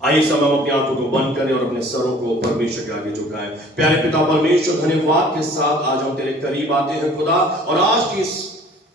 आइए सब हम अपनी आंखों को बंद करें और अपने सरों को परमेश्वर के आगे झुकाएं। प्यारे पिता परमेश्वर, धन्यवाद के साथ आज हम तेरे करीब आते हैं खुदा, और आज की इस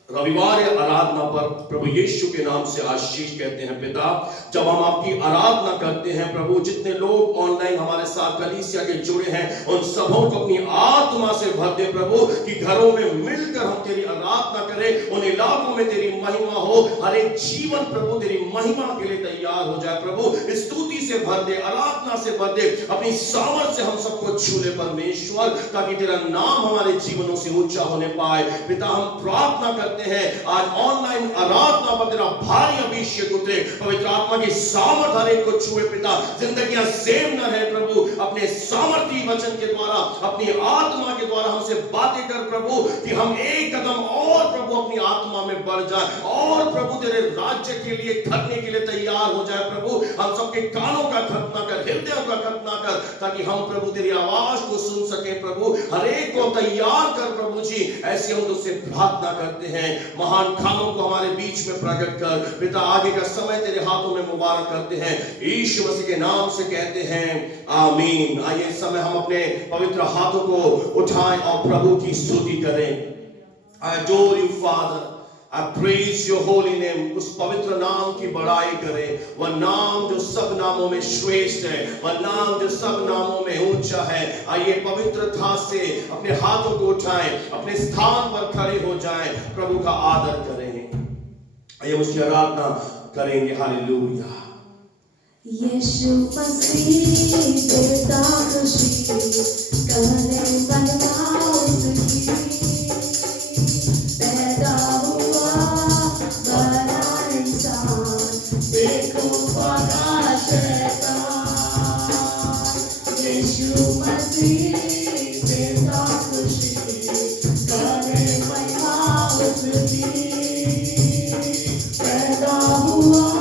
रविवार या आराधना पर प्रभु यीशु के नाम से आशीष कहते हैं। पिता, जब हम आपकी आराधना करते हैं प्रभु, जितने लोग ऑनलाइन हमारे साथ कलीसिया के जुड़े हैं उन सबों को अपनी आत्मा से भर दे प्रभु, कि घरों में मिलकर हम तेरी आराधना करें, उन इलाकों में तेरी महिमा हो, हर एक जीवन प्रभु तेरी महिमा के लिए तैयार हो जाए प्रभु। स्तुति से भर दे, आराधना से भर दे, अपनी सामर्थ से हम सबको छू ले परमेश्वर, ताकि तेरा नाम हमारे जीवनों से ऊंचा होने पाए। पिता, हम प्रार्थना करते हैं आज ऑनलाइन आराधना पर तेरा भारी अभिषेक उतरे, पवित्र आत्मा की सामर्थ हर एक को छुए पिता, जिंदगियां सेम न रहे प्रभु, अपने सामर्थी वचन के द्वारा, अपनी आत्मा के द्वारा हमसे बातें कर प्रभु, कि हम एक कदम और प्रभु अपनी आत्मा में बढ़ जाए और प्रभु तेरे राज्य के लिए करने के लिए तैयार हो जाए प्रभु। हम सबके कानों का खतना कर, हृदयों का खतना कर, ताकि हम प्रभु तेरी आवाज को सुन सके प्रभु। हर एक को तैयार कर प्रभु जी, ऐसे हम तुझसे प्रार्थना करते हैं। महान कामों को हमारे बीच में प्रकट कर पिता, आगे का समय तेरे हाथों में मुबारक करते हैं, यीशु मसीह के नाम से कहते हैं आमीन। आइए इस समय हम अपने पवित्र हाथों को उठाएं और प्रभु की स्तुति करें। I adore you Father, I praise your holy name। उस पवित्र नाम की बड़ाई करें, वह नाम जो सब नामों में श्रेष्ठ है, वह नाम जो सब नामों में ऊंचा है। आइए पवित्रता से अपने हाथों को उठाएं, अपने स्थान पर खड़े हो जाएं, प्रभु का आदर करें। आइए उसकी आराधना करेंगे। हालेलुया। यीशु मसीह देता खुशी, कहने बनवा उसकी, पैदा हुआ बड़ा इंसान, देखो भागा शैतान। यीशु मसीह देता खुशी, कहने बनवा उसकी, पैदा हुआ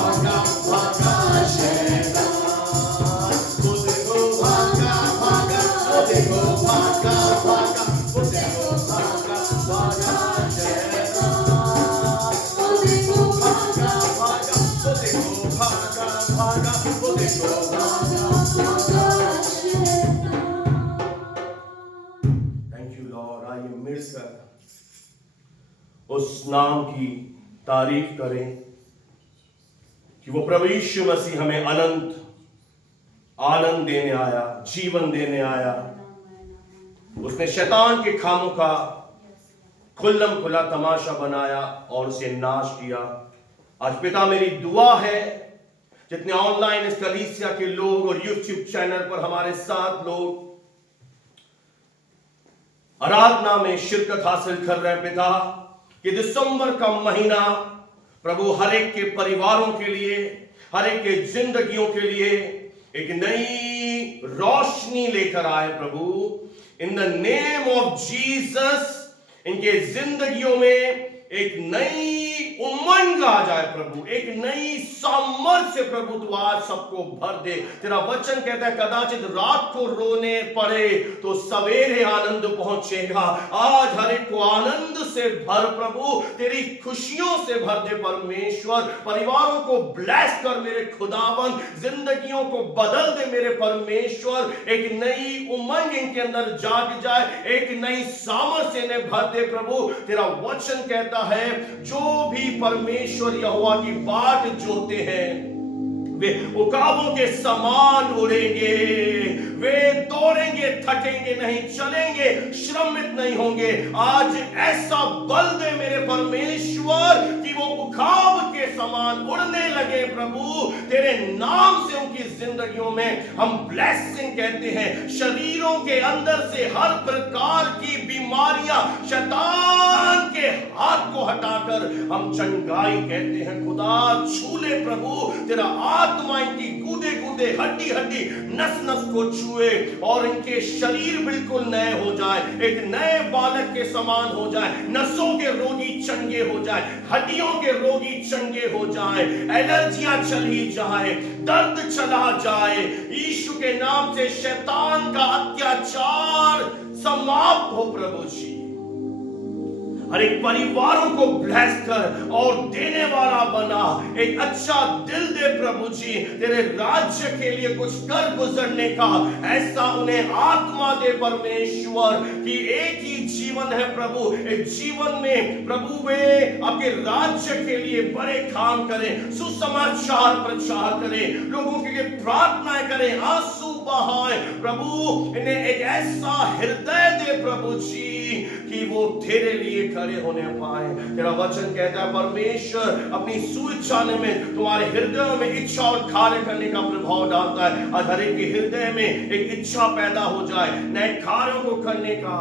भागा भागा शैतान, वो देखो भागा भागा, वो देखो भागा भागा, वो देखो भागा भागा शैतान, वो देखो भागा भागा, वो देखो भागा भागा, वो देखो भागा भागा शैतान। Thank you Lord. आइए मिलकर उस नाम की तारीफ करें कि वो प्रभु यीशु मसीह हमें अनंत आनंद देने आया, जीवन देने आया। उसने शैतान के खामों का खुल्लम खुला तमाशा बनाया और उसे नाश किया। आज पिता मेरी दुआ है जितने ऑनलाइन इस कलीसिया के लोग और यूट्यूब चैनल पर हमारे साथ लोग आराधना में शिरकत हासिल कर रहे हैं पिता, कि दिसंबर का महीना प्रभु हर एक के परिवारों के लिए, हर एक के जिंदगियों के लिए एक नई रोशनी लेकर आए प्रभु। In the name of Jesus इनके जिंदगियों में एक नई उमंग आ जाए प्रभु, एक नई सामर्थ से प्रभु तू आज सबको भर दे। तेरा वचन कहता है कदाचित रात को रोने पड़े तो सवेरे आनंद पहुंचेगा। आज हर एक को आनंद से भर प्रभु, तेरी खुशियों से भर दे परमेश्वर। परिवारों को ब्लेस कर मेरे खुदावन, जिंदगियों को बदल दे मेरे परमेश्वर। एक नई उमंग इनके अंदर जाग जाए, एक नई सामर्थ से इन्हें भर दे प्रभु। तेरा वचन कहता है जो भी परमेश्वर यहोवा की बाट जोते हैं वे उकाबों के समान उड़ेंगे, वे दौड़ेंगे थकेंगे नहीं, चलेंगे श्रमित नहीं होंगे। आज ऐसा बल दे मेरे परमेश्वर कि वो उकाब के समान उड़ने लगे प्रभु। तेरे नाम से उनकी जिंदगियों में हम ब्लेसिंग कहते हैं। शरीरों के अंदर से हर प्रकार की बीमारियां शैतान के हाथ को हटाकर हम चंगाई कहते हैं। खुदा छू ले प्रभु, तेरा आत्मा इनकी कूदे कूदे हड्डी हड्डी नस नस को छुए और इनके शरीर बिल्कुल नए हो जाए, एक नए बालक के समान हो जाए। नसों के रोगी चंगे हो जाए, हड्डियों के रोगी चंगे हो जाए, एलर्जियां चली जाए, दर्द चला जाए। यीशु के नाम से शैतान का अत्याचार समाप्त हो प्रभु जी। हर एक परिवारों को ब्लेस कर और देने वाला बना, एक अच्छा दिल दे प्रभु जी। तेरे राज्य के लिए कुछ कर गुजरने का ऐसा उन्हें आत्मा दे परमेश्वर कि एक ही जीवन है प्रभु। इस जीवन में प्रभु वे आपके राज्य के लिए बड़े काम करें, सुसमाचार प्रचार करें, लोगों के लिए प्रार्थनाएं करें, आंसू बहाएं प्रभु। इन्हें एक ऐसा हृदय दे प्रभु जी कि वो तेरे लिए खड़े होने पाए। तेरा वचन कहता है परमेश्वर अपनी सुइच्छाने में तुम्हारे हृदय में इच्छा और कार्य करने का प्रभाव डालता है। आज हर एक के हृदय में एक इच्छा पैदा हो जाए, नए कार्यों को करने का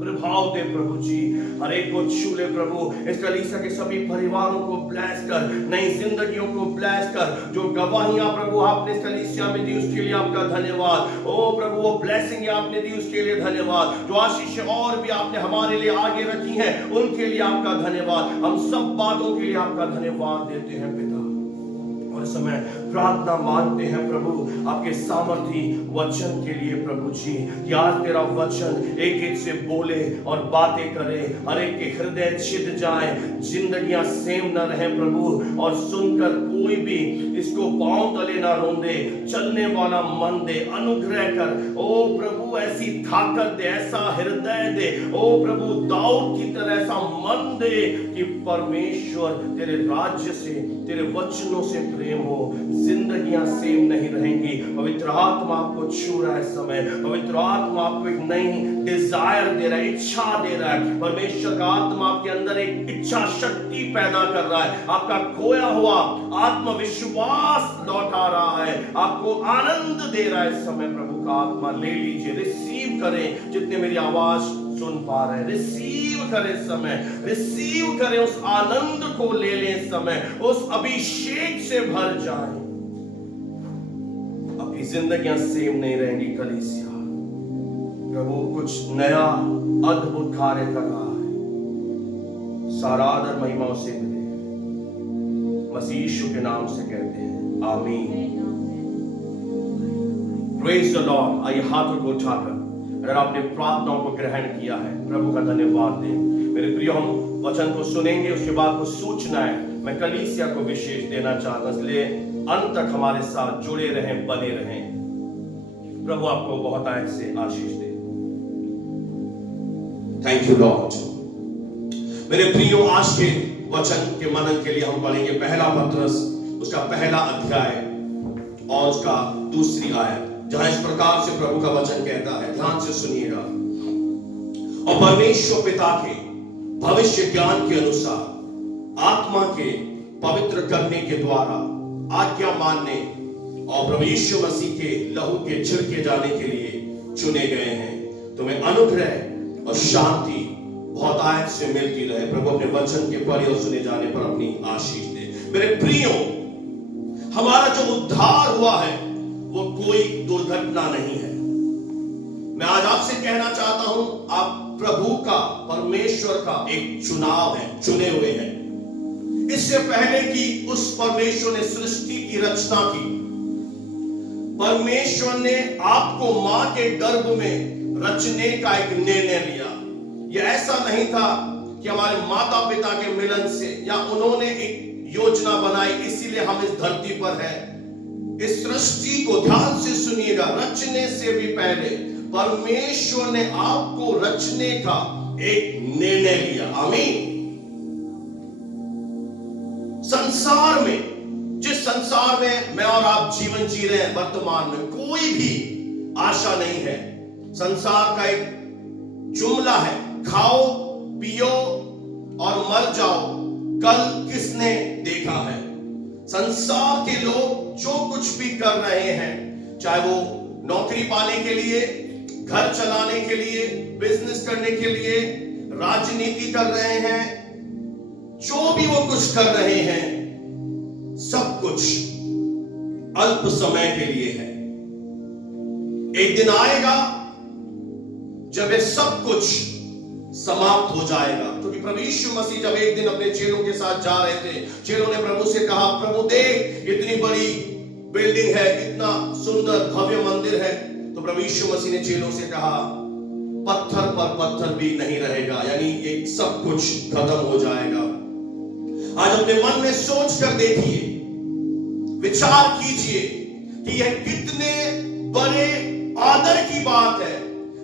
प्रभाव दे प्रभु जी। हर एक को छू ले प्रभु। इस कलीसिया के सभी परिवारों को ब्लेस कर, नई जिंदगियों को ब्लेस कर। जो गवाहियां प्रभु आपने इस कलीसिया में दी उसके लिए आपका धन्यवाद। ओ प्रभु वो ब्लेसिंग आपने दी उसके लिए धन्यवाद। जो आशीष और भी आपने हमारे लिए आगे रखी हैं उनके लिए आपका धन्यवाद। हम सब बातों के लिए आपका धन्यवाद देते हैं पिता। और इस समय प्रार्थना मांगते हैं प्रभु आपके सामर्थी वचन के लिए प्रभु जी, कि आज तेरा वचन एक एक से बोले और बातें करे, हर एक के हृदय छिद जाए, जिंदगियां सेम न रहे प्रभु। और सुनकर कोई भी इसको पांव तले ना रोंदे, चलने वाला मन दे, अनुग्रह कर ओ प्रभु। ऐसी ताकत दे, ऐसा हृदय दे ओ प्रभु, दाऊद की तरह ऐसा मन दे कि परमेश्वर तेरे राज्य से, तेरे वचनों से प्रेम हो। जिंदगियां सेम नहीं रहेंगी। पवित्र आत्मा आपको छू रहा है इस समय। पवित्र आत्मा आपको एक नई डिजायर दे रहा है, इच्छा दे रहा है। परमेश्वर का आत्मा आपके अंदर एक इच्छा शक्ति पैदा कर रहा है। आपका खोया हुआ आत्मविश्वास लौटा रहा है, आपको आनंद दे रहा है इस समय। प्रभु का आत्मा ले लीजिए, रिसीव करें। जितने मेरी आवाज सुन पा रहे हैं रिसीव करें इस समय, रिसीव करें। उस आनंद को ले लें इस समय, उस अभिषेक से भर जाएं। आपकी जिंदगियां सेम नहीं रहेंगी कलीसिया। प्रभु कुछ नया अद्भुत कार्य कर रहा है। सारा आदर महिमा उसे मिले। मसीह यीशु के नाम से कहते हैं, आमीन। Praise the Lord. आइए हाथों को उठाकर अगर आपने प्रार्थनाओं को ग्रहण किया है, प्रभु का धन्यवाद दें। मेरे प्रिय, हम वचन को सुनेंगे, उसके बाद कुछ सूचनाएं मैं कलीसिया को विशेष देना चाहता हूं, इसलिए अंत तक हमारे साथ जुड़े रहें, बने रहें। प्रभु आपको बहुत से आशीष दे। Thank you Lord. मेरे प्रियो, आज के वचन के मनन के लिए हम पढ़ेंगे पहला पत्रस, उसका पहला अध्याय और उसका दूसरी आयत, जहां इस प्रकार से प्रभु का वचन कहता है, ध्यान से सुनिएगा। और परमेश्वर पिता के भविष्य ज्ञान के अनुसार आत्मा के पवित्र करने के द्वारा आज्ञा मानने और प्रभु यीशु मसीह के लहू के छिड़के जाने के लिए चुने गए हैं। तुम्हें अनुग्रह और शांति बहुत आयत से मिलती रहे। प्रभु अपने वचन के पढ़े और सुने जाने पर अपनी आशीष दे। मेरे प्रियो, हमारा जो उद्धार हुआ है वो कोई दुर्घटना नहीं है। मैं आज आपसे कहना चाहता हूं, आप प्रभु का, परमेश्वर का एक चुनाव है, चुने हुए हैं। इससे पहले कि उस परमेश्वर ने सृष्टि की रचना की, परमेश्वर ने आपको मां के गर्भ में रचने का एक निर्णय लिया। यह ऐसा नहीं था कि हमारे माता पिता के मिलन से या उन्होंने एक योजना बनाई इसीलिए हम इस धरती पर हैं। इस सृष्टि को ध्यान से सुनिएगा, रचने से भी पहले परमेश्वर ने आपको रचने का एक निर्णय लिया। आमीन। संसार में, जिस संसार में मैं और आप जीवन जी रहे हैं वर्तमान में, कोई भी आशा नहीं है। संसार का एक जुमला है, खाओ पियो और मर जाओ, कल किसने देखा है। संसार के लोग जो कुछ भी कर रहे हैं, चाहे वो नौकरी पाने के लिए, घर चलाने के लिए, बिजनेस करने के लिए, राजनीति कर रहे हैं, जो भी वो कुछ कर रहे हैं, सब कुछ अल्प समय के लिए है। एक दिन आएगा जब ये सब कुछ समाप्त हो जाएगा। क्योंकि प्रभु यीशु मसीह जब एक दिन अपने चेलों के साथ जा रहे थे, चेलों ने प्रभु से कहा, प्रभु देख इतनी बड़ी बिल्डिंग है, इतना सुंदर भव्य मंदिर है। तो प्रभु यीशु मसीह ने चेलों से कहा, पत्थर पर पत्थर भी नहीं रहेगा, यानी एक सब कुछ खत्म हो जाएगा। आज अपने मन में सोच कर देखिए, विचार कीजिए कि यह कितने बड़े आदर की बात है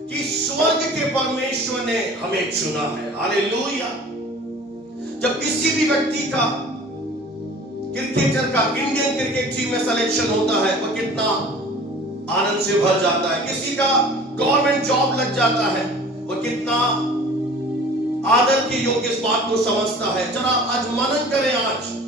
कि स्वर्ग के परमेश्वर ने हमें चुना है। हालेलुया। जब किसी भी व्यक्ति का, क्रिकेटर का इंडियन क्रिकेट टीम में सिलेक्शन होता है, वह कितना आनंद से भर जाता है। किसी का गवर्नमेंट जॉब लग जाता है, वह कितना आदर के योग्य इस बात को समझता है। जरा आज मनन करें आज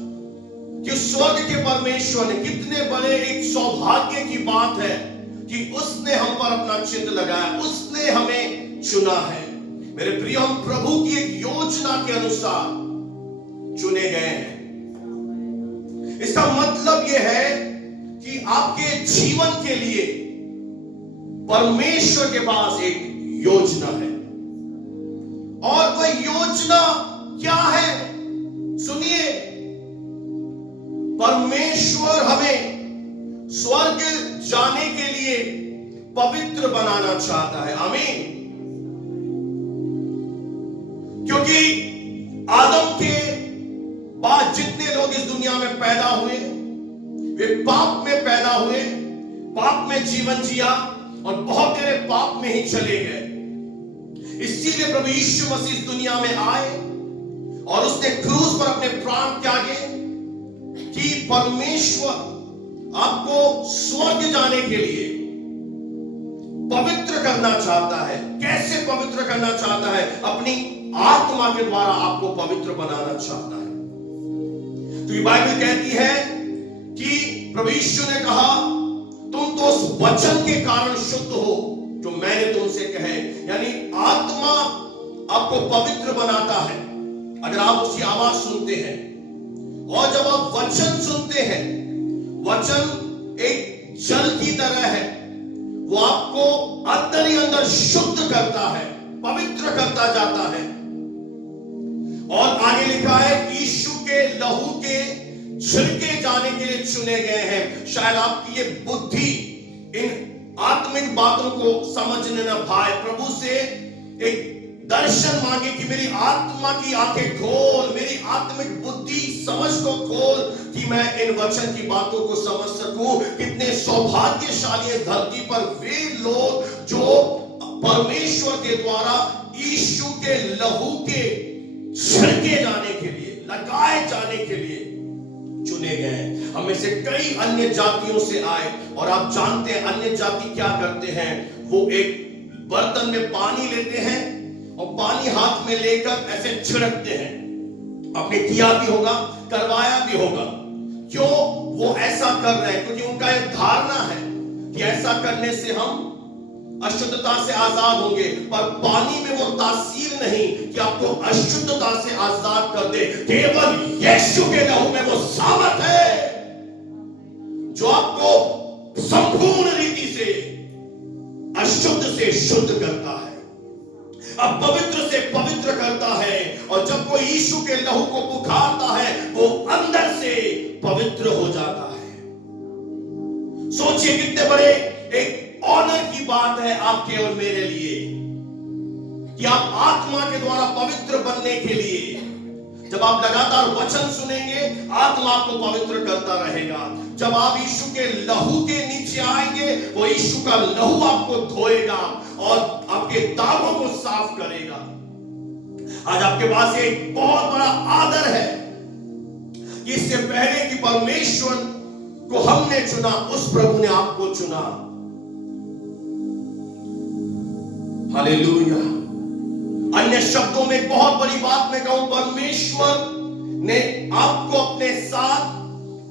कि स्वर्ग के परमेश्वर ने, कितने बड़े एक सौभाग्य की बात है कि उसने हम पर अपना चित्त लगाया, उसने हमें चुना है। मेरे प्रिय, हम प्रभु की एक योजना के अनुसार चुने गए हैं। इसका मतलब यह है कि आपके जीवन के लिए परमेश्वर के पास एक योजना है। और वह योजना क्या है? सुनिए, परमेश्वर हमें स्वर्ग जाने के लिए पवित्र बनाना चाहता है। आमीन। क्योंकि आदम के बाद जितने लोग इस दुनिया में पैदा हुए, वे पाप में पैदा हुए, पाप में जीवन जिया और बहुत तेरे पाप में ही चले गए। इसीलिए प्रभु यीशु मसीह इस दुनिया में आए और उसने क्रूस पर अपने प्राण त्यागे कि परमेश्वर आपको स्वर्ग जाने के लिए पवित्र करना चाहता है। कैसे पवित्र करना चाहता है? अपनी आत्मा के द्वारा आपको पवित्र बनाना चाहता है। तो ये बाइबल कहती है कि प्रभु यीशु ने कहा, तुम तो उस वचन के कारण शुद्ध हो जो मैंने तुमसे कहे। यानी आत्मा आपको पवित्र बनाता है अगर आप उसकी आवाज सुनते हैं। और जब आप वचन सुनते हैं, वचन एक जल की तरह है, वो आपको अंदर ही अंदर शुद्ध करता है, पवित्र करता जाता है। और आगे लिखा है, यीशु के लहू के छिड़के जाने के लिए चुने गए हैं। शायद आपकी ये बुद्धि इन आत्मिक बातों को समझने न पाए। प्रभु से एक दर्शन मांगे कि मेरी आत्मा की आंखें खोल, मेरी आत्मिक बुद्धि समझ को खोल कि मैं इन वचन की बातों को समझ सकूं। कितने सौभाग्यशाली इस धरती पर वे लोग जो परमेश्वर के द्वारा यीशु के लहू के छिड़के जाने के लिए, लगाए जाने के लिए चुने गए। हमें से कई अन्य जातियों से आए, और आप जानते हैं अन्य जाति क्या करते हैं। वो एक बर्तन में पानी लेते हैं और पानी हाथ में लेकर ऐसे छिड़कते हैं। आपने किया भी होगा, करवाया भी होगा। क्यों वो ऐसा कर रहे हैं? क्योंकि उनका एक धारणा है कि ऐसा करने से हम अशुद्धता से आजाद होंगे। पर पानी में वो तासीर नहीं कि आपको अशुद्धता से आजाद कर दे। केवल यीशु के लहू में वो सामर्थ है जो आपको संपूर्ण रीति से अशुद्ध से शुद्ध करता है, अब पवित्र से पवित्र करता है। और जब कोई यीशु के लहू को पुकारता है, वो अंदर से पवित्र हो जाता है। सोचिए कितने बड़े एक ऑनर की बात है आपके और मेरे लिए कि आप आत्मा के द्वारा पवित्र बनने के लिए, जब आप लगातार वचन सुनेंगे, आत्मा आपको पवित्र करता रहेगा। जब आप यीशु के लहू के नीचे आएंगे, वो यीशु का लहू आपको धोएगा और आपके दागों को साफ करेगा। आज आपके पास एक बहुत बड़ा आदर है कि इससे पहले कि परमेश्वर को हमने चुना, उस प्रभु ने आपको चुना। हालेलुया। अन्य शब्दों में बहुत बड़ी बात मैं कहूं, परमेश्वर ने आपको अपने साथ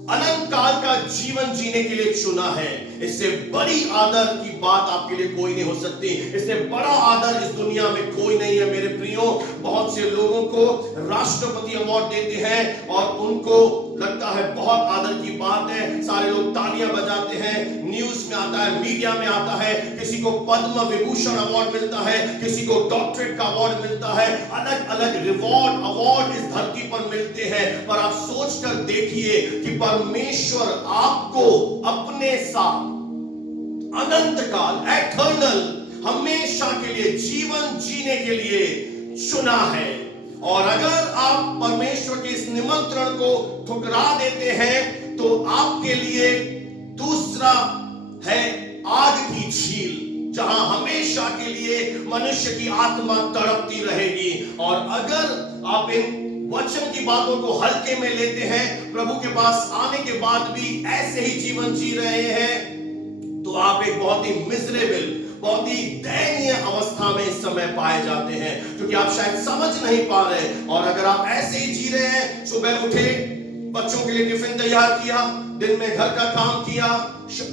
अनंत काल का जीवन जीने के लिए चुना है। इससे बड़ी आदर की बात आपके लिए कोई नहीं हो सकती। इससे बड़ा आदर इस दुनिया में कोई नहीं है मेरे प्रियो। बहुत से लोगों को राष्ट्रपति अवार्ड देते हैं और उनको लगता है बहुत आदर की बात है, सारे लोग तालियां बजाते हैं, न्यूज में आता है, मीडिया में आता है, किसी को पद्म विभूषण अवार्ड मिलता है, किसी को डॉक्टरेट का अवार्ड मिलता है, अलग अलग रिवॉर्ड अवार्ड इस धरती पर मिलते हैं। पर आप सोच कर देखिए कि परमेश्वर आपको अपने साथ अनंत काल, एटर्नल, हमेशा के लिए जीवन जीने के लिए चुना है। और अगर आप परमेश्वर के इस निमंत्रण को ठुकरा देते हैं तो आपके लिए दूसरा है आग की झील, जहां हमेशा के लिए मनुष्य की आत्मा तड़पती रहेगी। और अगर आप इन वचन की बातों को हल्के में लेते हैं, प्रभु के पास आने के बाद भी ऐसे ही जीवन जी रहे हैं, तो आप एक बहुत ही मिजरेबल, बहुत ही दयनीय अवस्था में इस समय पाए जाते हैं, क्योंकि आप शायद समझ नहीं पा रहे। और अगर आप ऐसे ही जी रहे हैं, सुबह उठे, बच्चों के लिए टिफिन तैयार किया, दिन में घर का काम किया,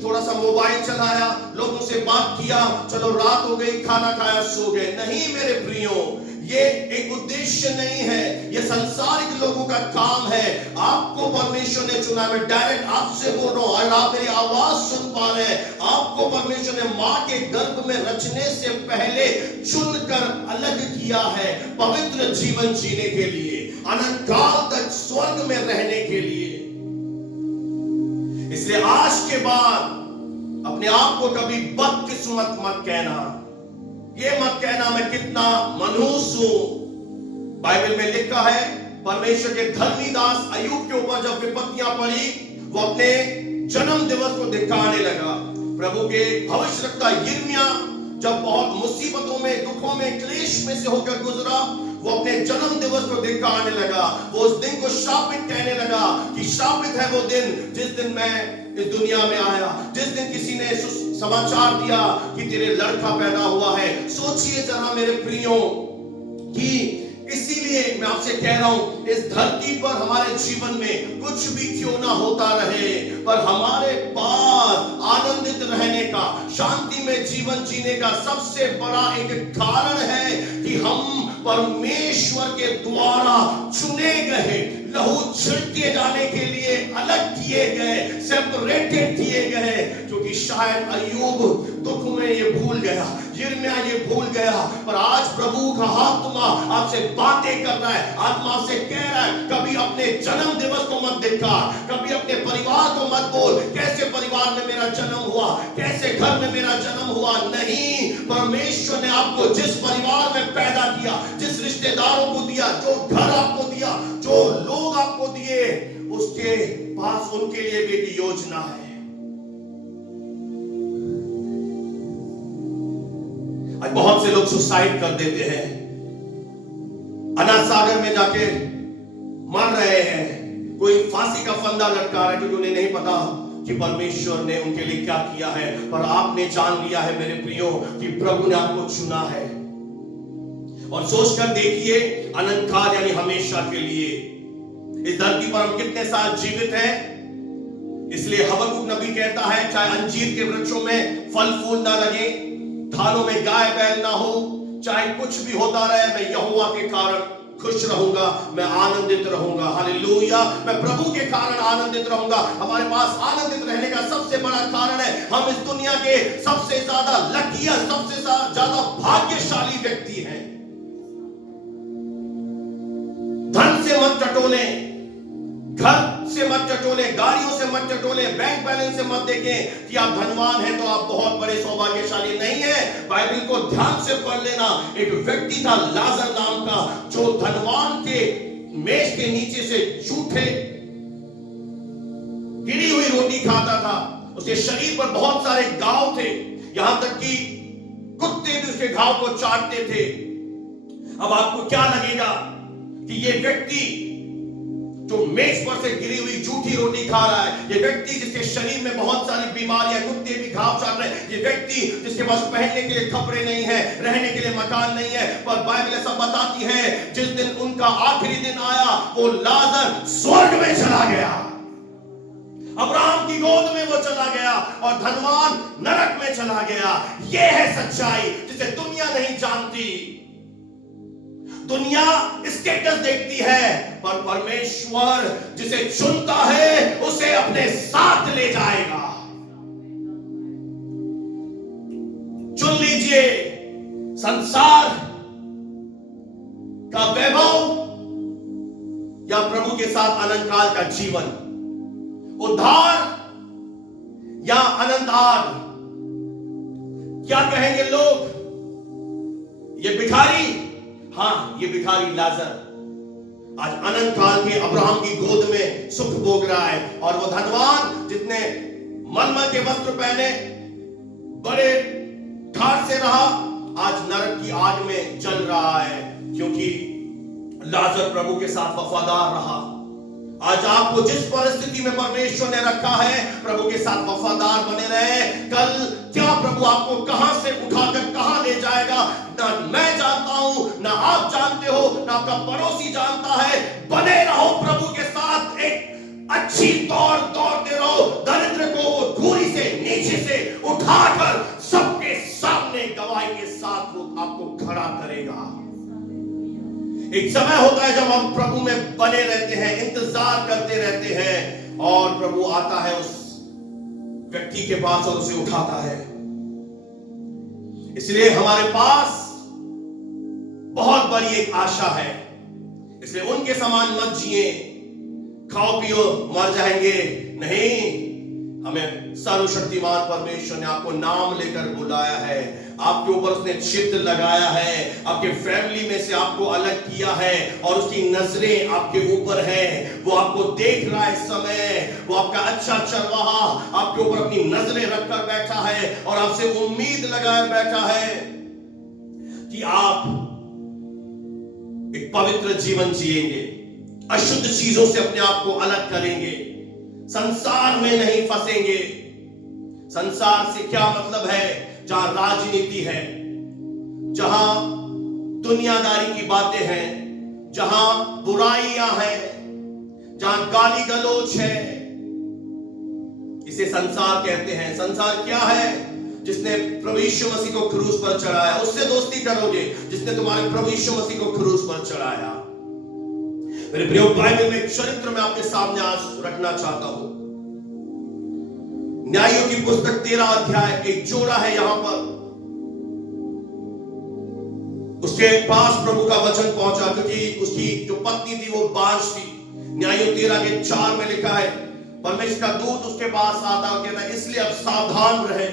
थोड़ा सा मोबाइल चलाया, लोगों से बात किया, चलो रात हो गई, खाना खाया, सो गए। नहीं मेरे प्रियो, ये एक उद्देश्य नहीं है, ये संसारिक लोगों का काम है। आपको परमेश्वर ने चुना। मैं डायरेक्ट आपसे बोल रहा हूं, अगर आप मेरी आवाज सुन पा रहे हैं, आपको परमेश्वर ने मां के गर्भ में रचने से पहले चुनकर अलग किया है पवित्र जीवन जीने के लिए, अनंत काल तक स्वर्ग में रहने के लिए। इसलिए आज के बाद अपने आप को कभी बदकिस्मत मत कहना, ये मत कहना मैं कितना मनुष्य हूं। बाइबल में लिखा है, परमेश्वर के धर्मी दास अय्यूब के ऊपर जब विपत्तियां पड़ी, वो अपने जन्म दिवस को धिक्कारने लगा। प्रभु के भविष्यवक्ता यिर्मयाह जब बहुत मुसीबतों में, दुखों में, क्लेश में से होकर गुजरा, वो अपने जन्म दिवस को धिक्कारने लगा। वो उस दिन को श्रापित कहने लगा कि श्रापित है वो दिन जिस दिन मैं इस दुनिया में आया, जिस दिन किसी ने समाचार दिया कि तेरे लड़का पैदा हुआ है। सोचिए जरा मेरे प्रियो कि इसीलिए मैं आपसे कह रहा हूं, इस धरती पर हमारे जीवन में कुछ भी क्यों ना होता रहे, पर हमारे पास आनंदित रहने का, शांति में जीवन जीने का सबसे बड़ा एक कारण है कि हम परमेश्वर के द्वारा चुने गए, लहू छिड़के जाने के लिए अलग किए गए, सेपरेटेड किए गए, क्योंकि शायद अय्यूब दुख में ये भूल गया, यिर्मयाह ये भूल गया। पर आज प्रभु का आत्मा आपसे बातें कर रहा है, आत्मा आपसे कह रहा है, कभी अपने जन्म दिवस को मत दिखा, कभी अपने परिवार को मत बोल, कैसे परिवार में मेरा जन्म हुआ, कैसे घर में मेरा जन्म हुआ। नहीं, परमेश्वर ने आपको जिस परिवार में पैदा किया, जिस रिश्तेदारों को दिया, जो घर आपको दिया, जो लोग आपको दिए, उसके पास उनके लिए भी एक योजना है। आज बहुत से लोग सुसाइड कर देते हैं, अनाथ सागर में जाके मर रहे हैं, कोई फांसी का फंदा लटका रहा है, क्योंकि उन्हें नहीं पता कि परमेश्वर ने उनके लिए क्या किया है। पर आपने जान लिया है मेरे प्रियो कि प्रभु ने आपको चुना है। और सोचकर देखिए, अनंत काल यानी हमेशा के लिए इस धरती पर हम कितने साल जीवित हैं। इसलिए हबक्कुक नबी कहता है, चाहे अंजीर के वृक्षों में फल फूल ना लगे, थानों में गाय बैल ना हो, चाहे कुछ भी होता रहे, मैं यहोवा के कारण खुश रहूंगा, मैं आनंदित रहूंगा। हालेलुया, मैं प्रभु के कारण आनंदित रहूंगा। हमारे पास आनंदित रहने का सबसे बड़ा कारण है, हम इस दुनिया के सबसे ज्यादा लकी, सबसे ज्यादा भाग्यशाली व्यक्ति हैं। धन से मत टटोले, घर से मत टटोले, गाड़ियों से मत टटोले, बैंक बैलेंस से मत देखें कि आप धनवान हैं तो आप बहुत बड़े सौभाग्यशाली नहीं है। बाइबल को ध्यान से पढ़ लेना। एक व्यक्ति था लाजर नाम का, जो धनवान के मेज के नीचे से झूठे गिरी हुई रोटी खाता था। उसके शरीर पर बहुत सारे घाव थे, यहां तक कि कुत्ते भी उसके घाव को चाटते थे। अब आपको क्या लगेगा कि ये व्यक्ति जो मेज पर से गिरी हुई झूठी रोटी खा रहा है, ये व्यक्ति जिसके शरीर में बहुत सारी बीमारियां, कुत्ते भी घाव चाट रहे हैं, ये व्यक्ति जिसके पास पहनने के लिए कपड़े नहीं है, रहने के लिए मकान नहीं है, पर बाइबल ऐसा बताती है जिस दिन उनका आखिरी दिन आया, वो लाजर स्वर्ग में चला गया, अब्राहम की गोद में वो चला गया, और धनवान नरक में चला गया। ये है सच्चाई जिसे दुनिया नहीं जानती। दुनिया स्टेटस देखती है, पर परमेश्वर जिसे चुनता है उसे अपने साथ ले जाएगा। चुन लीजिए संसार का वैभव या प्रभु के साथ अनंत काल का जीवन, उद्धार या अनंत आग। क्या कहेंगे लोग? ये भिखारी, हाँ ये भिखारी लाजर आज अनंत काल के अब्राहम की गोद में सुख भोग रहा है, और वो धनवान जितने मलमल के वस्त्र पहने बड़े ठाट से रहा, आज नरक की आग में जल रहा है, क्योंकि लाजर प्रभु के साथ वफादार रहा। आज आपको जिस परिस्थिति में परमेश्वर ने रखा है, प्रभु के साथ वफादार बने रहे। कल क्या प्रभु आपको कहां से उठाकर कहां ले जाएगा, ना मैं जानता हूं, ना आप जानते हो, ना आपका पड़ोसी जानता है। बने रहो प्रभु के साथ, एक अच्छी दौड़ते रहो। दरिद्र को वो धूरी से नीचे से उठाकर सबके सामने गवाही के साथ वो आपको खड़ा करेगा। एक समय होता है जब हम प्रभु में बने रहते हैं, इंतजार करते रहते हैं, और प्रभु आता है उस व्यक्ति के पास और उसे उठाता है। इसलिए हमारे पास बहुत बड़ी एक आशा है। इसलिए उनके समान मत जिए, खाओ पियो मर जाएंगे, नहीं। हमें सर्वशक्तिमान परमेश्वर ने आपको नाम लेकर बुलाया है, आपके ऊपर उसने चित्र लगाया है, आपके फैमिली में से आपको अलग किया है, और उसकी नजरें आपके ऊपर है। वो आपको देख रहा है इस समय, वो आपका अच्छा चरवाहा आपके ऊपर अपनी नजरें रखकर बैठा है, और आपसे उम्मीद लगाए बैठा है कि आप एक पवित्र जीवन जिएंगे, अशुद्ध चीजों से अपने आप को अलग करेंगे, संसार में नहीं फंसेंगे। संसार से क्या मतलब है? जहां राजनीति है, जहां दुनियादारी की बातें हैं, जहां बुराइयां हैं, जहां गाली गलौज है, इसे संसार कहते हैं। संसार क्या है? जिसने प्रभु यीशु मसीह को क्रूस पर चढ़ाया, उससे दोस्ती करोगे जिसने तुम्हारे प्रभु यीशु मसीह को क्रूस पर चढ़ाया। मेरे प्रिय बाइबल में एक चरित्र में आपके सामने आज रखना चाहता हूं। न्यायों की पुस्तक 13 अध्याय, एक जोड़ा है यहां पर, उसके पास प्रभु का वचन पहुंचा क्योंकि उसकी जो पत्नी थी वो बांझ थी। न्यायों 13 के 4 में लिखा है, परमेश्वर का दूत उसके पास आता और कहता है, इसलिए अब सावधान रहे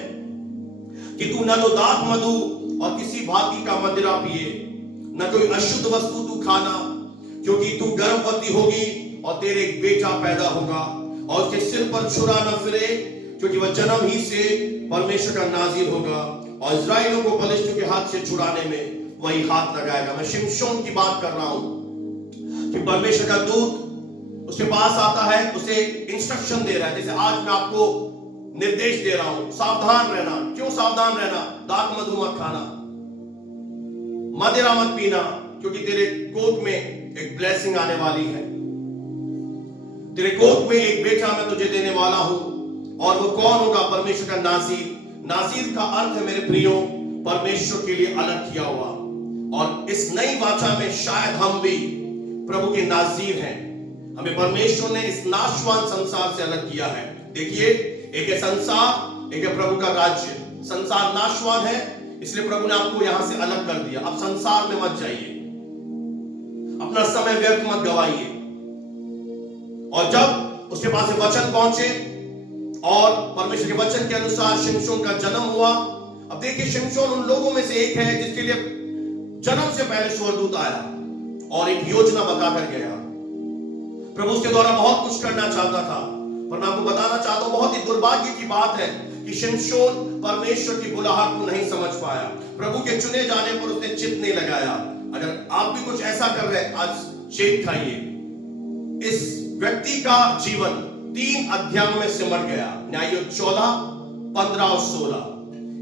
कि तू न तो दाख मधु और किसी भांति का मदिरा पिए, न कोई अशुद्ध वस्तु तू खाना, क्योंकि तू गर्भवती होगी और तेरे एक बेटा पैदा होगा और उसके सिर पर छुरा न फिरे, क्योंकि वह जन्म ही से परमेश्वर का नाज़ीर होगा और इस्राएलियों को पलिश्तियों के हाथ से छुड़ाने में वही हाथ लगाएगा। मैं शिमशोन की बात कर रहा हूं कि परमेश्वर का दूत उसके पास आता है, उसे इंस्ट्रक्शन दे रहा है, जैसे आज मैं आपको निर्देश दे रहा हूं, सावधान रहना। क्यों सावधान रहना? दाख मधु मत खाना, मदिरा मत पीना, क्योंकि तेरे कोख में एक ब्लेसिंग आने वाली है। तेरे कोख में एक बेटा मैं तुझे देने वाला हूं और वो कौन होगा? परमेश्वर का नाज़ीर। नाज़ीर का अर्थ है मेरे प्रियो परमेश्वर के लिए अलग किया हुआ, और इस नई वाचा में शायद हम भी प्रभु के नाज़ीर हैं। हमें परमेश्वर ने इस नाशवान संसार से अलग किया है। देखिए, एक है संसार, एक है प्रभु का राज्य। संसार नाशवान है, इसलिए प्रभु ने आपको यहां से अलग कर दिया। अब संसार में मत जाइए, अपना समय व्यर्थ मत गवाइए। और जब उसके पास वचन पहुंचे और परमेश्वर के वचन के अनुसार शिमशोन का जन्म हुआ। अब देखिए, शिमशोन उन लोगों में से एक है जिसके लिए जन्म से पहले स्वर्गदूत आया और एक योजना बताकर गया। प्रभु उसके द्वारा बहुत कुछ करना चाहता था, पर मैं आपको बताना चाहता हूं, बहुत ही दुर्भाग्य की बात है कि शिमशोन परमेश्वर की बुलाहट को नहीं समझ पाया। प्रभु के चुने जाने पर उसने चित्त नहीं लगाया। अगर आप भी कुछ ऐसा कर रहे हैं, आज शेक खाइए। इस व्यक्ति का जीवन 3 अध्यायों में सिमट गया, न्यायों 14, 15 और 16।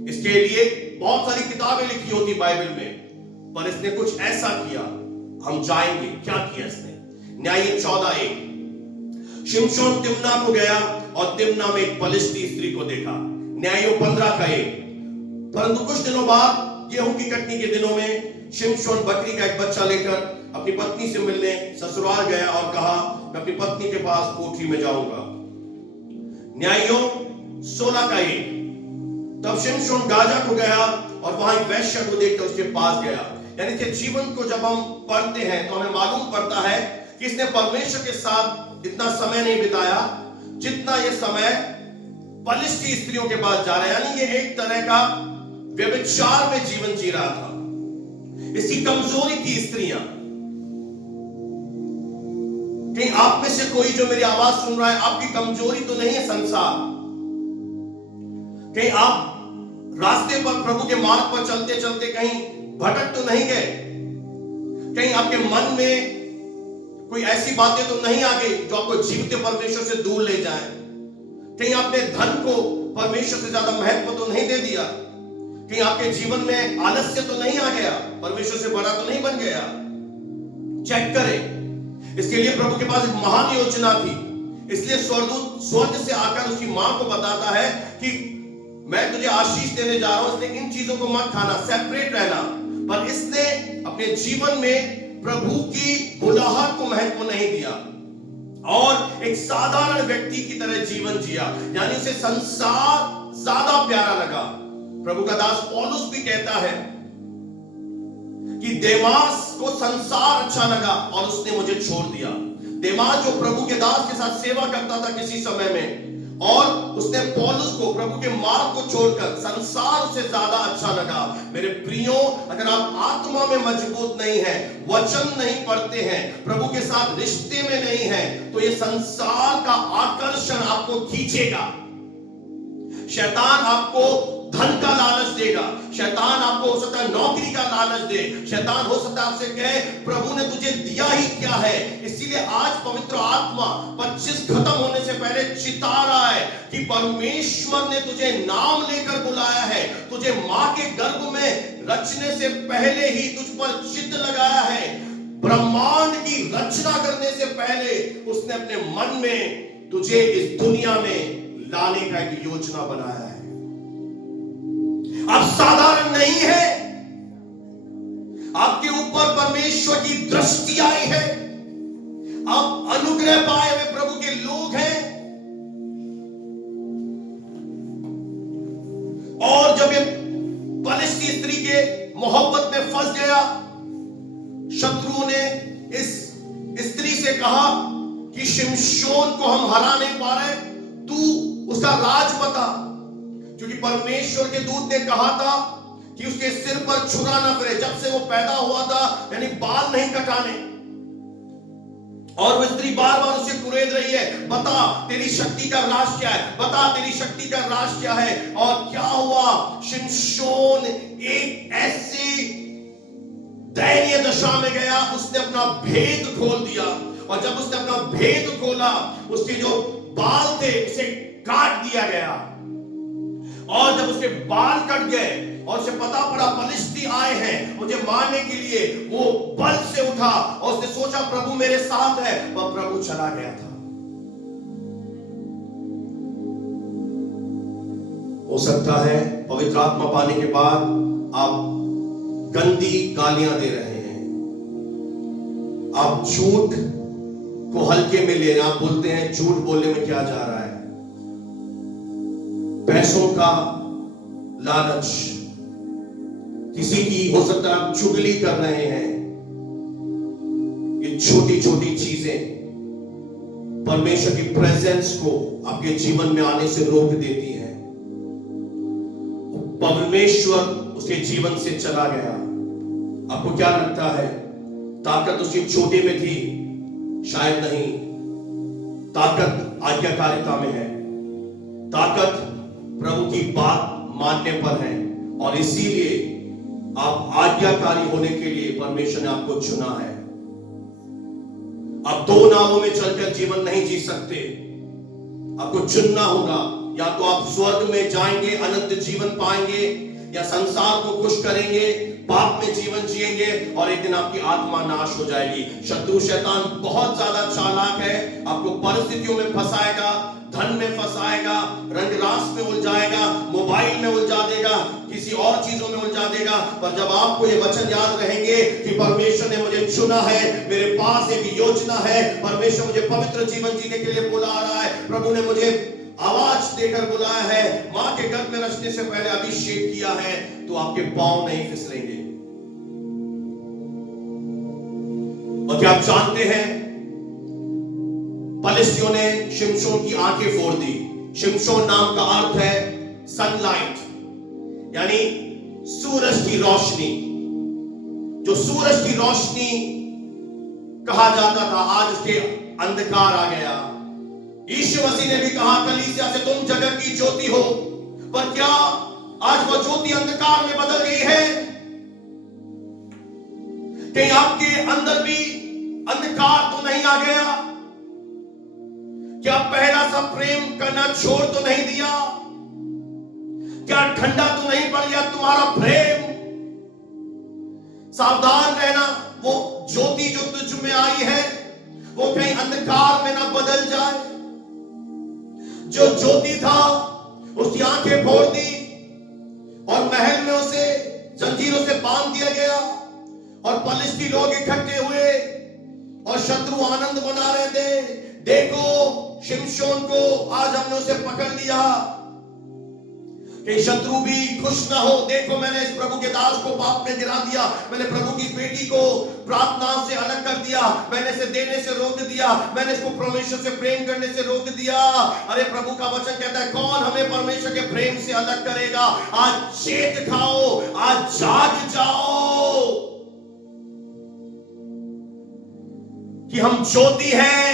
इसके लिए बहुत सारी किताबें लिखी होती बाइबल में, पर इसने कुछ ऐसा किया, हम जाएंगे क्या किया इसने। न्याय 14:1, शिमशोन तिम्ना को गया और तिम्ना में एक पलिश्ती स्त्री को देखा। न्यायों 15:1, परंतु कुछ दिनों बाद गेहूं की कटनी के दिनों में शिमशोन बकरी का एक बच्चा लेकर अपनी पत्नी से मिलने ससुराल गया और कहा, मैं अपनी पत्नी के पास कोठरी में जाऊंगा। न्यायों 16:1, तब शिमशोन गाजा को गया और वहां एक वैश्य को देखकर उसके पास गया। यानी कि जीवन को जब हम पढ़ते हैं तो हमें मालूम पड़ता है कि इसने परमेश्वर के साथ इतना समय नहीं बिताया जितना यह समय पलिश्ती स्त्रियों के पास जा रहा है। यानी ये एक तरह का व्यभिचार में जीवन जी रहा था। इसकी कमजोरी थी स्त्रियां। कहीं आप में से कोई जो मेरी आवाज सुन रहा है, आपकी कमजोरी तो नहीं है संसार? कहीं आप रास्ते पर प्रभु के मार्ग पर चलते चलते कहीं भटक तो नहीं गए? कहीं आपके मन में कोई ऐसी बातें तो नहीं आ गई जो आपको जीवते परमेश्वर से दूर ले जाए? कहीं आपने धन को परमेश्वर से ज्यादा महत्व तो नहीं दे दिया? कहीं आपके जीवन में आलस्य तो नहीं आ गया, परमेश्वर से बड़ा तो नहीं बन गया? चेक करें। इसके लिए प्रभु के पास एक महान योजना थी। इसलिए स्वर्गदूत स्वर्ग से आकर उसकी मां को बताता है कि मैं तुझे आशीष देने जा रहा हूं, इसलिए इन चीजों को मत खाना, सेपरेट रहना। पर इसने अपने जीवन में प्रभु की बुलाहट को महत्व नहीं दिया और एक साधारण व्यक्ति की तरह जीवन जिया। यानी उसे संसार ज्यादा प्यारा लगा। प्रभु का दास पौलुस भी कहता है कि देमास को संसार अच्छा लगा और उसने मुझे छोड़ दिया। देमास जो प्रभु के दास के साथ सेवा करता था किसी समय में, और उसने पौलुस को, प्रभु के मार्ग को छोड़कर संसार से ज्यादा अच्छा लगा। मेरे प्रियो, अगर आप आत्मा में मजबूत नहीं है, वचन नहीं पढ़ते हैं, प्रभु के साथ रिश्ते में नहीं है, तो ये संसार का आकर्षण आपको खींचेगा। शैतान आपको धन का लालच देगा, शैतान आपको हो सकता है नौकरी का लालच दे, शैतान हो सकता है आपसे कहे प्रभु ने तुझे दिया ही क्या है। इसीलिए आज पवित्र आत्मा 25 खत्म होने से पहले चिता रहा है कि परमेश्वर ने तुझे नाम लेकर बुलाया है, तुझे मां के गर्भ में रचने से पहले ही तुझ पर चित्त लगाया है। ब्रह्मांड की रचना करने से पहले उसने अपने मन में तुझे इस दुनिया में लाने का एक योजना बनाया है। आप साधारण नहीं है, आपके ऊपर परमेश्वर की दृष्टि आई है। जगह पाए हुए प्रभु के लोग हैं। और जब ये पलिश्ती स्त्री के मोहब्बत में फंस गया, शत्रु ने इस स्त्री से कहा कि शिमशोन को हम हरा नहीं पा रहे, तू उसका राज बता। क्योंकि परमेश्वर के दूत ने कहा था कि उसके सिर पर छुरा ना फिरे, जब से वो पैदा हुआ था, यानी बाल नहीं कटाने। और वो स्त्री बार बार उसे कुरेद रही है, बता तेरी शक्ति का राज क्या है, बता तेरी शक्ति का राज क्या है। और क्या हुआ, शिमशोन एक ऐसी दयनीय दशा में गया, उसने अपना भेद खोल दिया। और जब उसने अपना भेद खोला, उसके जो बाल थे उसे काट दिया गया। और जब उसके बाल कट गए और उसे पता पड़ा पलिश्ती आए हैं मुझे मारने के लिए, वो बल से उठा और उसने सोचा प्रभु मेरे साथ है, वह प्रभु चला गया था। हो सकता है पवित्र आत्मा पाने के बाद आप गंदी गालियां दे रहे हैं, आप झूठ को हल्के में ले रहे हैं। आप बोलते हैं झूठ बोलने में क्या जा रहा है, पैसों का लालच, किसी की हो सकता है आप चुगली कर रहे हैं। ये छोटी छोटी चीजें परमेश्वर की प्रेजेंस को आपके जीवन में आने से रोक देती हैं। परमेश्वर उसके जीवन से चला गया। आपको क्या लगता है, ताकत उसकी छोटे में थी? शायद नहीं, ताकत आज्ञाकारिता में है, ताकत प्रभु की बात मानने पर है। और इसीलिए आप आज्ञाकारी होने के लिए परमेश्वर ने आपको चुना है। आप दो नावों में चलकर जीवन नहीं जी सकते, आपको चुनना होगा। या तो आप स्वर्ग में जाएंगे, अनंत जीवन पाएंगे, या संसार को खुश करेंगे, पाप में जीवन जिएंगे और एक दिन आपकी आत्मा नाश हो जाएगी। शत्रु शैतान बहुत ज्यादा चालाक है, आपको परिस्थितियों में फंसाएगा, धन में फंसाएगा, रंग रास में उलझाएगा, मोबाइल में उलझा देगा, किसी और चीजों में उलझा देगा। पर जब आपको ये वचन याद रहेंगे कि परमेश्वर ने मुझे चुना है, मेरे पास एक योजना है, परमेश्वर मुझे पवित्र जीवन जीने के लिए बुला रहा है, प्रभु ने मुझे आवाज देकर बुलाया है, मां के गर्भ में रचने से पहले अभिषेक किया है, तो आपके पांव नहीं फिसलेंगे। और क्या आप जानते हैं, पलिश्तियों ने शिमशोन की आंखें फोड़ दी। शिमशोन नाम का अर्थ है सनलाइट, यानी सूरज की रोशनी। जो सूरज की रोशनी कहा जाता था, आज उसके अंधकार आ गया। यीशु मसीह ने भी कहा कलीसिया से, तुम जगत की ज्योति हो, पर क्या आज वो ज्योति अंधकार में बदल गई है? कहीं आपके अंदर भी अंधकार तो नहीं आ गया? क्या पहला सा प्रेम करना छोड़ तो नहीं दिया? क्या ठंडा तो नहीं पड़ गया तुम्हारा प्रेम? सावधान रहना, वो ज्योति जो तुझ में आई है वो कहीं अंधकार में ना बदल जाए। जो ज्योति था उसकी आंखें फोड़ दी और महल में उसे जंजीरों से बांध दिया गया, और पलिश्ती लोग इकट्ठे हुए और शत्रु आनंद मना रहे थे। देखो शिमशोन को आज हमने उसे पकड़ लिया, कि शत्रु भी खुश ना हो। देखो मैंने इस प्रभु के दास को पाप में गिरा दिया, मैंने प्रभु की बेटी को प्रार्थना से अलग कर दिया, मैंने इसे देने से रोक दिया, मैंने इसको परमेश्वर से प्रेम करने से रोक दिया। अरे प्रभु का वचन कहता है, कौन हमें परमेश्वर के प्रेम से अलग करेगा? आज चेत खाओ, आज जाग जाओ कि हम ज्योति हैं।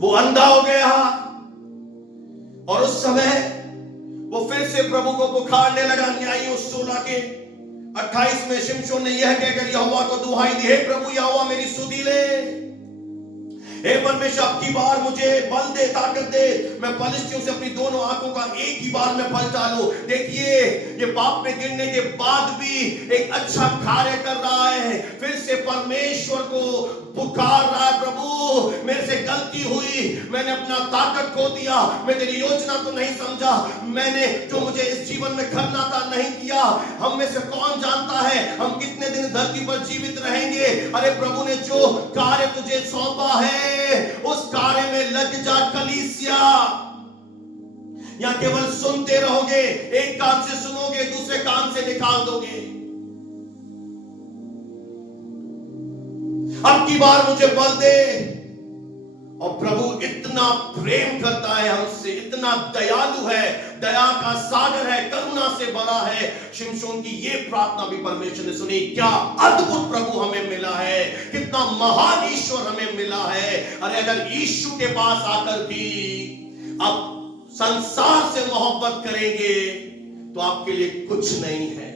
वो अंधा हो गया और उस समय वो फिर से प्रभु को पुकारने लगा। न्यायियों 16 के 28 में शिमशोन ने यह कहकर यहोवा को दुहाई दी, हे प्रभु यहोवा मेरी सुधि ले, हे परमेश्वर अब की बार मुझे बल दे, ताकत दे, मैं पलिश्तियों से अपनी दोनों आंखों का एक ही बार में पलटा लूं। देखिए ये पाप में गिरने के बाद भी एक अच्छा कार्य कर रहा है, फिर से परमेश्वर को पुकार रहा है, प्रभु मेरे से गलती हुई, मैंने अपना ताकत खो दिया, मैं तेरी योजना को नहीं समझा, मैंने जो मुझे इस जीवन में करना था नहीं किया। हम में से कौन जानता है हम कितने दिन धरती पर जीवित रहेंगे। अरे प्रभु ने जो कार्य तुझे सौंपा है उस कार्य में लग जा कलीसिया। या केवल सुनते रहोगे, एक कान से सुनोगे दूसरे कान से निकाल दोगे। अब की बार मुझे बल दे। और प्रभु इतना प्रेम करता है हमसे, इतना दयालु है, दया का सागर है, करुणा से भरा है। शिमशोन की ये प्रार्थना भी परमेश्वर ने सुनी। क्या अद्भुत प्रभु हमें मिला है, कितना महान ईश्वर हमें मिला है। अरे अगर यीशु के पास आकर भी अब संसार से मोहब्बत करेंगे तो आपके लिए कुछ नहीं है।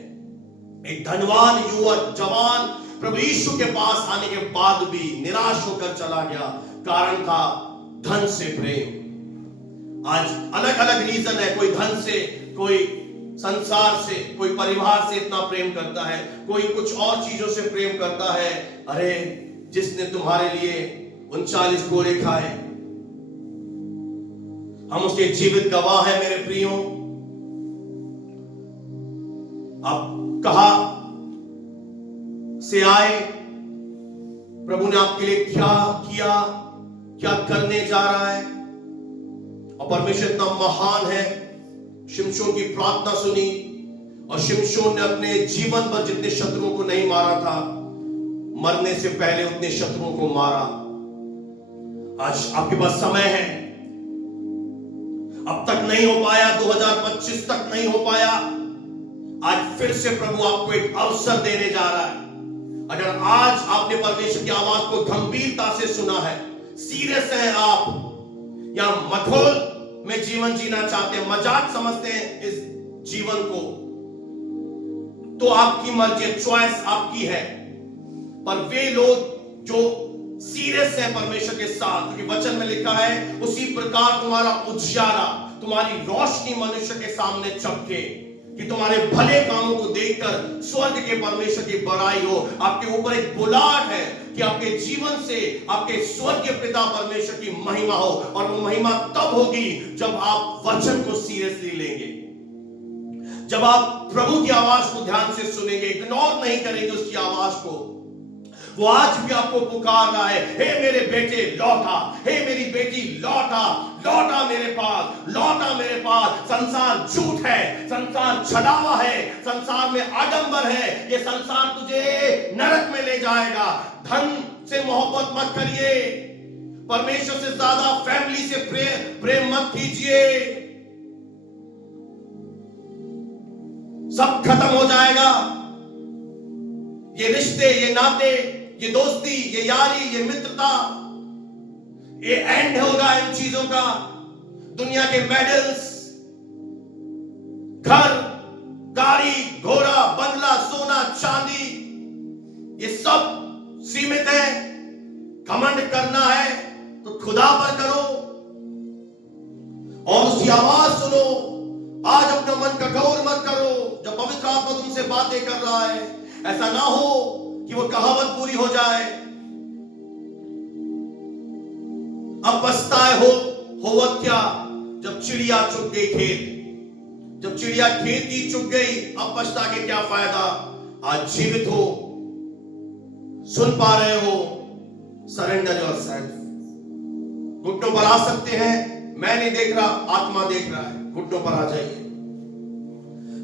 एक धनवान युवक जवान प्रभु यीशु के पास आने के बाद भी निराश होकर चला गया। कारण था धन से प्रेम। आज अलग अलग रीजन है, कोई धन से, कोई संसार से, कोई परिवार से इतना प्रेम करता है, कोई कुछ और चीजों से प्रेम करता है। अरे जिसने तुम्हारे लिए 39 गोले खाए, हम उसके जीवित गवाह हैं मेरे प्रियो। अब कहा से आए, प्रभु ने आपके लिए क्या किया, क्या करने जा रहा है। और परमेश्वर इतना महान है। शिमशोन की प्रार्थना सुनी और शिमशोन ने अपने जीवन पर जितने शत्रुओं को नहीं मारा था, मरने से पहले उतने शत्रुओं को मारा। आज आपके पास समय है, अब तक नहीं हो पाया, 2025 तक नहीं हो पाया, आज फिर से प्रभु आपको एक अवसर देने जा रहा है। अगर आज आपने परमेश्वर की आवाज को गंभीरता से सुना है, सीरियस है आप, या मखौल में जीवन जीना चाहते हैं, मजाक समझते हैं इस जीवन को, तो आपकी मर्जी, चॉइस आपकी है। पर वे लोग जो सीरियस है परमेश्वर के साथ, क्योंकि वचन में लिखा है उसी प्रकार तुम्हारा उजियारा, तुम्हारी रोशनी मनुष्य के सामने चमके, कि तुम्हारे भले कामों को देखकर स्वर्ग के परमेश्वर की बड़ाई हो। आपके ऊपर एक बुलाहट है कि आपके जीवन से आपके स्वर्गीय पिता परमेश्वर की महिमा हो। और वो महिमा तब होगी जब आप वचन को सीरियसली लेंगे, जब आप प्रभु की आवाज को ध्यान से सुनेंगे, इग्नोर नहीं करेंगे उसकी आवाज को। वो आज भी आपको पुकार रहा है, हे मेरे बेटे लौटा, हे मेरी बेटी लौटा, लौटा मेरे पास, लौटा मेरे पास। संसार झूठ है, संसार छलावा है, संसार में आडंबर है, ये संसार तुझे नरक में ले जाएगा। धन से मोहब्बत मत करिए, परमेश्वर से ज्यादा फैमिली से प्रेम मत कीजिए, सब खत्म हो जाएगा। ये रिश्ते, ये नाते, ये दोस्ती, ये यारी, ये मित्रता, ये एंड होगा इन चीजों का। दुनिया के मेडल्स, घर, गाड़ी, घोड़ा, बंगला, सोना, चांदी, ये सब सीमित है। घमंड करना है तो खुदा पर करो और उसकी आवाज सुनो। आज अपना मन का गौर मत करो जब पवित्र आत्मा तुमसे बातें कर रहा है। ऐसा ना हो कि वो कहावत पूरी हो जाए, अब पछताए हो क्या, जब चिड़िया चुग गई खेत, जब चिड़िया खेत ही चुग गई, अब पछता के क्या फायदा। आज जीवित हो, सुन पा रहे हो, सरेंडर योरसेल्फ। घुटनों पर आ सकते हैं, मैं नहीं देख रहा, आत्मा देख रहा है, घुटनों पर आ जाइए।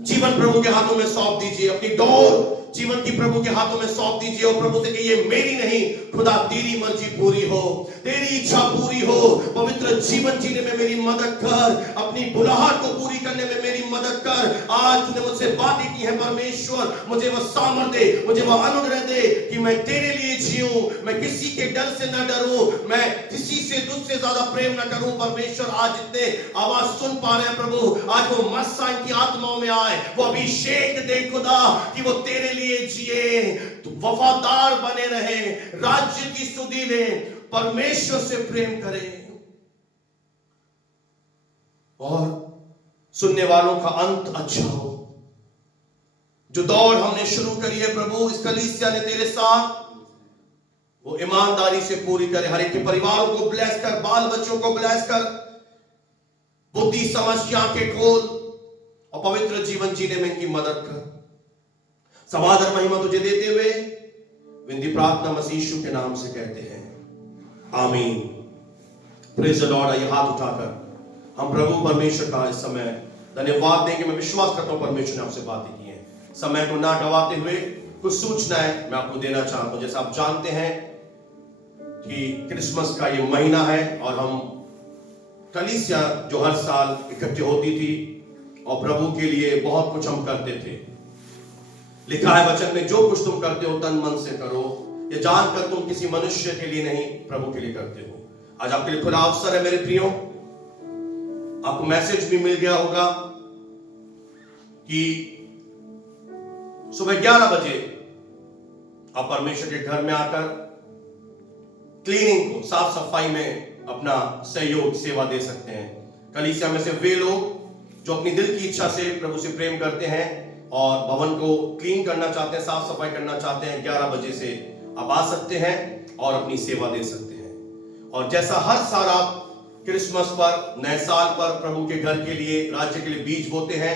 जीवन प्रभु के हाथों में सौंप दीजिए, अपनी दौड़ जीवन की प्रभु के हाथों में सौंप दीजिए और प्रभु से कहिए मेरी नहीं खुदा तेरी मर्जी पूरी हो, तेरी इच्छा पूरी हो। पवित्र जीवन जीने में मेरी मदद कर, अपनी बुलाहट को पूरी करने में मेरी मदद कर। आज तूने मुझसे बातें की है परमेश्वर, मुझे वह सामर्थ्य दे, मुझे वह अनुग्रह दे कि मैं तेरे लिए जीऊं, मैं किसी के डर से न डरूं, मैं किसी से तुझसे ज्यादा प्रेम न करूं। परमेश्वर आज जितने आवाज सुन पा रहे हैं प्रभु, आज वो मस्सा की आत्माओं में आए, वो अभिषेक दे खुदा कि वो तेरे लिए जिए, तो वफादार बने रहे, राज्य की स्तुति दें, परमेश्वर से प्रेम करें और सुनने वालों का अंत अच्छा हो। जो दौड़ हमने शुरू करी है प्रभु, इस कलीसिया ने तेरे साथ, वो ईमानदारी से पूरी करे। हर एक के परिवार को ब्लेस कर, बाल बच्चों को ब्लेस कर, बुद्धि समझ की आंखें खोल और पवित्र जीवन जीने में इनकी मदद कर। समाधान महिमा तुझे देते हुए विनती प्रार्थना मसीह यीशु के नाम से कहते हैं, आमीन। Praise the Lord. आइए हाथ उठाकर हम प्रभु परमेश्वर का इस समय धन्यवाद दें कि मैं विश्वास करता हूं परमेश्वर ने आपसे बातें की हैं। समय को ना गवाते हुए कुछ सूचनाएं मैं आपको देना चाहता हूं। जैसा आप जानते हैं कि क्रिसमस का ये महीना है और हम कलीसिया जो हर साल इकट्ठे होती थी और प्रभु के लिए बहुत कुछ हम करते थे। लिखा है वचन में, जो कुछ तुम करते हो तन मन से करो, ये जानकर तुम किसी मनुष्य के लिए नहीं प्रभु के लिए करते हो। आज आपके लिए खुला अवसर है मेरे प्रियो। आपको मैसेज भी मिल गया होगा कि सुबह 11 बजे आप परमेश्वर के घर में आकर क्लीनिंग को, साफ सफाई में अपना सहयोग सेवा दे सकते हैं। कलीसिया में से वे लोग जो अपनी दिल की इच्छा से प्रभु से प्रेम करते हैं और भवन को क्लीन करना चाहते हैं, साफ सफाई करना चाहते हैं, 11 बजे से आप आ सकते हैं और अपनी सेवा दे सकते हैं। और जैसा हर साल आप क्रिसमस पर, नए साल पर प्रभु के घर के लिए, राज्य के लिए बीज बोते हैं,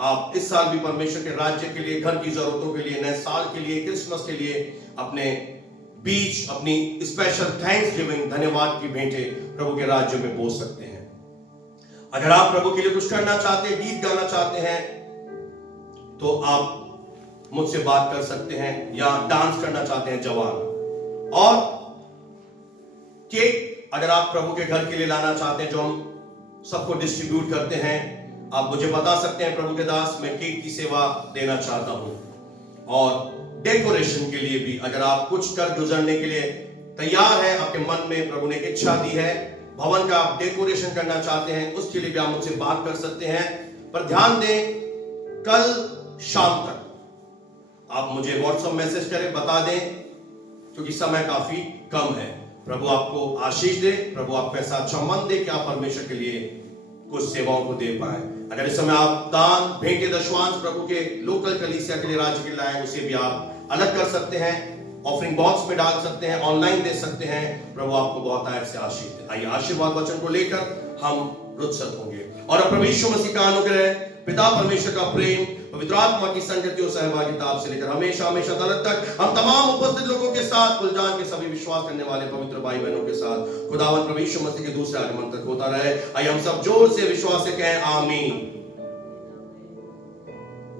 आप इस साल भी परमेश्वर के राज्य के लिए, घर की जरूरतों के लिए, नए साल के लिए, क्रिसमस के लिए अपने बीज, अपनी स्पेशल थैंक्स गिविंग, धन्यवाद की भेंटें प्रभु के राज्य में बो सकते हैं। अगर आप प्रभु के लिए कुछ करना चाहते हैं, गीत गाना चाहते हैं, तो आप मुझसे बात कर सकते हैं, या डांस करना चाहते हैं जवान। और केक अगर आप प्रभु के घर के लिए लाना चाहते हैं, जो हम सबको डिस्ट्रीब्यूट करते हैं, आप मुझे बता सकते हैं, प्रभु के दास मैं केक की सेवा देना चाहता हूं। और डेकोरेशन के लिए भी अगर आप कुछ कर गुजरने के लिए तैयार हैं, आपके मन में प्रभु ने इच्छा दी है, भवन का आप डेकोरेशन करना चाहते हैं, उसके लिए भी आप मुझसे बात कर सकते हैं। पर ध्यान दें, कल शाम तक आप मुझे व्हाट्सएप मैसेज करें, बता दें, क्योंकि समय काफी कम है। प्रभु आपको आशीष दे, प्रभु आपको ऐसा अच्छा मन दे कि आप परमेश्वर के लिए कुछ सेवाओं को दे पाए। अगर इस समय आप दान, भेंटे, दशवांश प्रभु के लोकल कलीसिया के लिए, राज्य के लिए लाए, उसे भी आप अलग कर सकते हैं, ऑफरिंग बॉक्स में डाल सकते हैं, ऑनलाइन दे सकते हैं। प्रभु आपको बहुत आयत से आशीष दे। आइए आशीर्वाद वचन को लेकर हम रुखसत होंगे। और अब प्रभु यीशु मसीह का अनुग्रह, पिता परमेश्वर का प्रेम, पवित्र आत्मा की संगति और सहभागिता आपसे लेकर हमेशा हमेशा तलक तक हम तमाम उपस्थित लोगों के साथ, कुलजान के सभी विश्वास करने वाले पवित्र भाई बहनों के साथ खुदावंद प्रभु यीशु मसीह के दूसरे आगमन तक होता रहे। आइए हम सब जोर से विश्वास से कहें, आमीन।